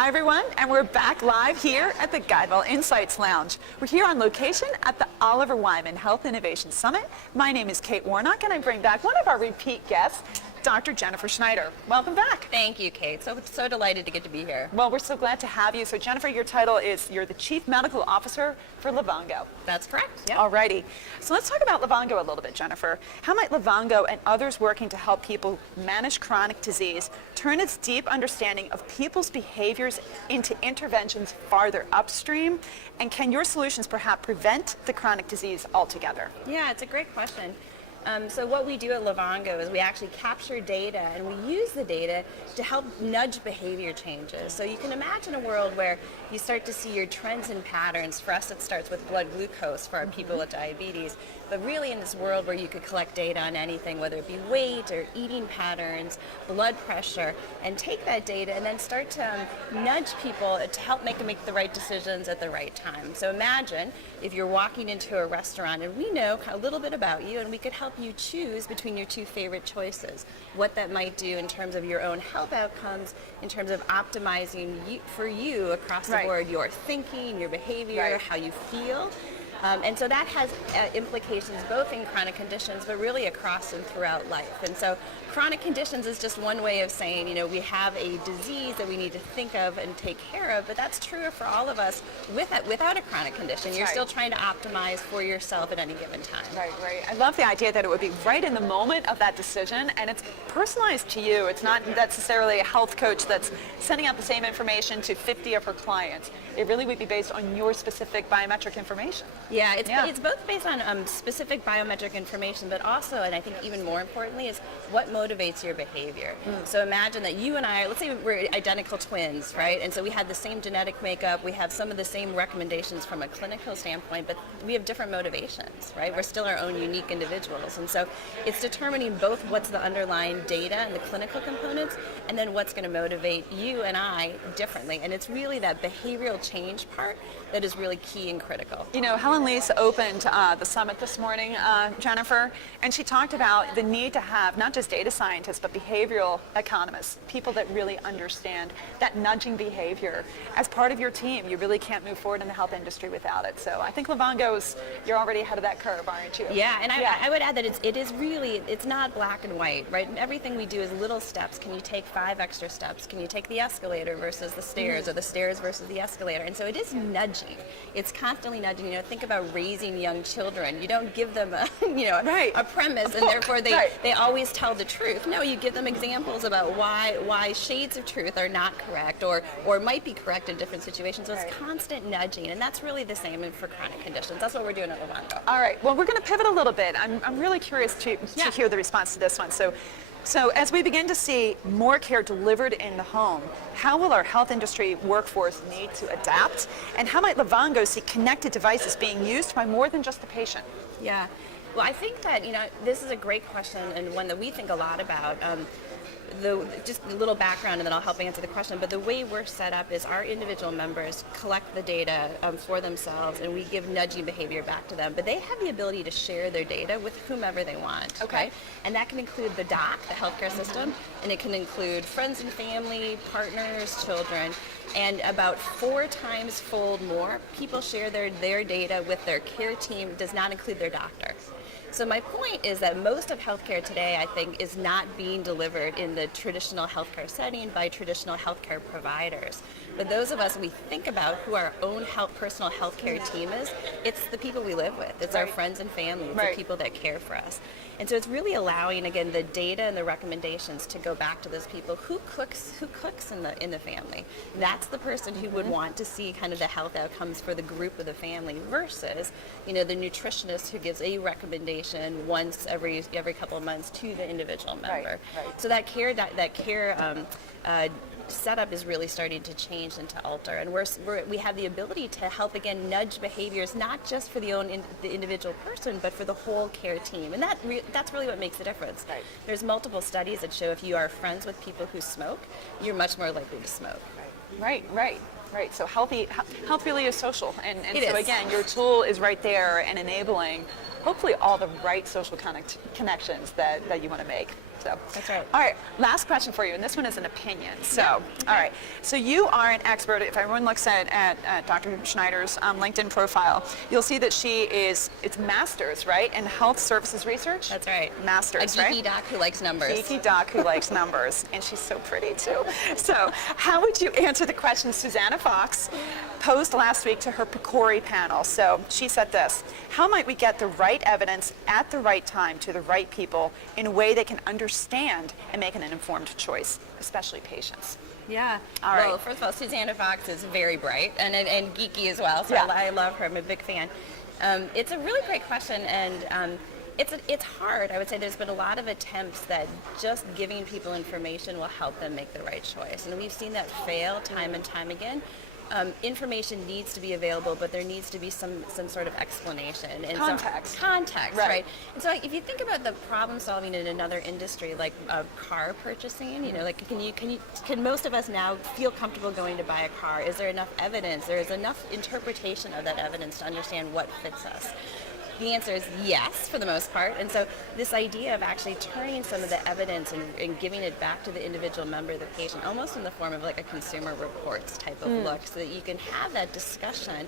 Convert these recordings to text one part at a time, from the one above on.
Hi everyone, and we're back live here at the GuideWell Insights Lounge. We're here on location at the Oliver Wyman Health Innovation Summit. My name is Kate Warnock, and I bring back one of our repeat guests, Dr. Jennifer Schneider. Welcome back. Thank you, Kate. So delighted to get to be here. Well, we're so glad to have you. So Jennifer, your title is you're the Chief Medical Officer for LaVonGo. That's correct. Yeah. Alrighty. So let's talk about LaVonGo a little bit, Jennifer. How might LaVonGo and others working to help people manage chronic disease turn its deep understanding of people's behaviors into interventions farther upstream? And can your solutions perhaps prevent the chronic disease altogether? Yeah, it's a great question. So what we do at LaVonGo is we actually capture data and we use the data to help nudge behavior changes. So you can imagine a world where you start to see your trends and patterns. For us, it starts with blood glucose for our people with diabetes. But really in this world where you could collect data on anything, whether it be weight or eating patterns, blood pressure, and take that data and then start to nudge people to help make the right decisions at the right time. So imagine if you're walking into a restaurant and we know a little bit about you and we could help you choose between your two favorite choices, what that might do in terms of your own health outcomes, in terms of optimizing for you across the board, your thinking, your behavior, how you feel. And so that has implications both in chronic conditions, but really across and throughout life. And so chronic conditions is just one way of saying, you know, we have a disease that we need to think of and take care of, but that's true for all of us without a chronic condition. You're still trying to optimize for yourself at any given time. Right. I love the idea that it would be right in the moment of that decision, and it's personalized to you. It's not necessarily a health coach that's sending out the same information to 50 of her clients. It really would be based on your specific biometric information. Yeah, it's both based on specific biometric information, but also, and I think even more importantly, is what motivates your behavior. So imagine that you and I, let's say we're identical twins, right? And so we had the same genetic makeup, we have some of the same recommendations from a clinical standpoint, but we have different motivations, right? We're still our own unique individuals. And so it's determining both what's the underlying data and the clinical components, and then what's going to motivate you and I differently. And it's really that behavioral change part that is really key and critical. You know, Helen Leese opened the summit this morning, Jennifer, and she talked about the need to have not just data scientists, but behavioral economists, people that really understand that nudging behavior as part of your team. You really can't move forward in the health industry without it. So I think LaVonGo's, you're already ahead of that curve, aren't you? Yeah, and I would add that it's not black and white, right? And everything we do is little steps. Can you take 5 extra steps? Can you take the escalator versus the stairs, or the stairs versus the escalator? And so it is nudging. It's constantly nudging. You know, think about raising young children. You don't give them a, a premise and therefore they always tell the truth. No, you give them examples about why shades of truth are not correct or might be correct in different situations. So it's constant nudging, and that's really the same for chronic conditions. That's what we're doing at LaVonGo. All right. Well, we're going to pivot a little bit. I'm really curious to hear the response to this one. So as we begin to see more care delivered in the home, how will our health industry workforce need to adapt? And how might LaVonGo see connected devices being used by more than just the patient? Yeah. Well, I think that, this is a great question and one that we think a lot about. Just a little background and then I'll help answer the question, but the way we're set up is our individual members collect the data for themselves and we give nudging behavior back to them, but they have the ability to share their data with whomever they want. Okay. And that can include the doc, the healthcare system, and it can include friends and family, partners, children, and about 4 times fold more people share their data with their care team. It does not include their doctor. So my point is that most of healthcare today, I think, is not being delivered in the traditional healthcare setting by traditional healthcare providers. But those of us, we think about who our own personal healthcare team is, it's the people we live with. It's our friends and family. It's the people that care for us. And so it's really allowing, again, the data and the recommendations to go back to those people. Who cooks in the family? That's the person who would want to see kind of the health outcomes for the group of the family versus, the nutritionist who gives a recommendation once every couple of months to the individual member. So that care setup is really starting to change and to alter, and we have the ability to help again nudge behaviors not just for the individual person but for the whole care team, and that's really what makes the difference. There's multiple studies that show if you are friends with people who smoke, you're much more likely to smoke. Right. So health really is social, and so again, your tool is right there and enabling hopefully all the right social connections that you want to make. So That's right. All right, last question for you, and this one is an opinion. So, all right, so you are an expert. If everyone looks at Dr. Schneider's LinkedIn profile, you'll see that it's master's, right, in health services research? That's right. Master's, a geeky right? doc who likes numbers. Geeky doc who likes numbers, and she's so pretty too. So, how would you answer the question Susanna Fox posed last week to her PCORI panel? So, she said this: how might we get the right evidence at the right time to the right people in a way they can understand and make an informed choice, especially patients? Yeah. All right. Well, first of all, Susanna Fox is very bright and geeky as well, so Yeah. I love her. I'm a big fan. It's a really great question, and it's hard. I would say there's been a lot of attempts that just giving people information will help them make the right choice, and we've seen that fail time and time again. Information needs to be available, but there needs to be some sort of explanation. And Context. Context, Right. right. And so if you think about the problem solving in another industry, like car purchasing, like can most of us now feel comfortable going to buy a car? Is there enough evidence? There is enough interpretation of that evidence to understand what fits us? The answer is yes, for the most part. And so this idea of actually turning some of the evidence and giving it back to the individual member, the patient, almost in the form of like a consumer reports type of look, so that you can have that discussion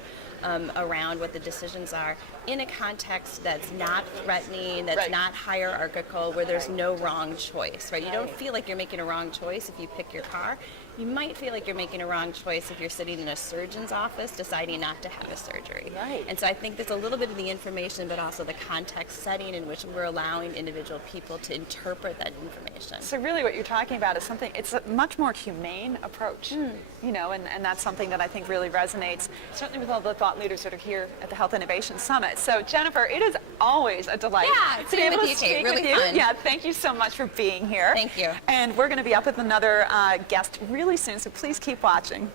around what the decisions are in a context that's not threatening, that's Right. not hierarchical, where there's no wrong choice, right? You don't feel like you're making a wrong choice if you pick your car. You might feel like you're making a wrong choice if you're sitting in a surgeon's office deciding not to have a surgery. Right. And so I think there's a little bit of the information, but also the context setting in which we're allowing individual people to interpret that information. So really what you're talking about is it's a much more humane approach, and that's something that I think really resonates, certainly with all the thought leaders that are here at the Health Innovation Summit. So Jennifer, it is always a delight Yeah, to be sitting able with to you, Kate. speak Really with you. fun. Yeah, thank you so much for being here. Thank you. And we're going to be up with another guest really soon, so please keep watching.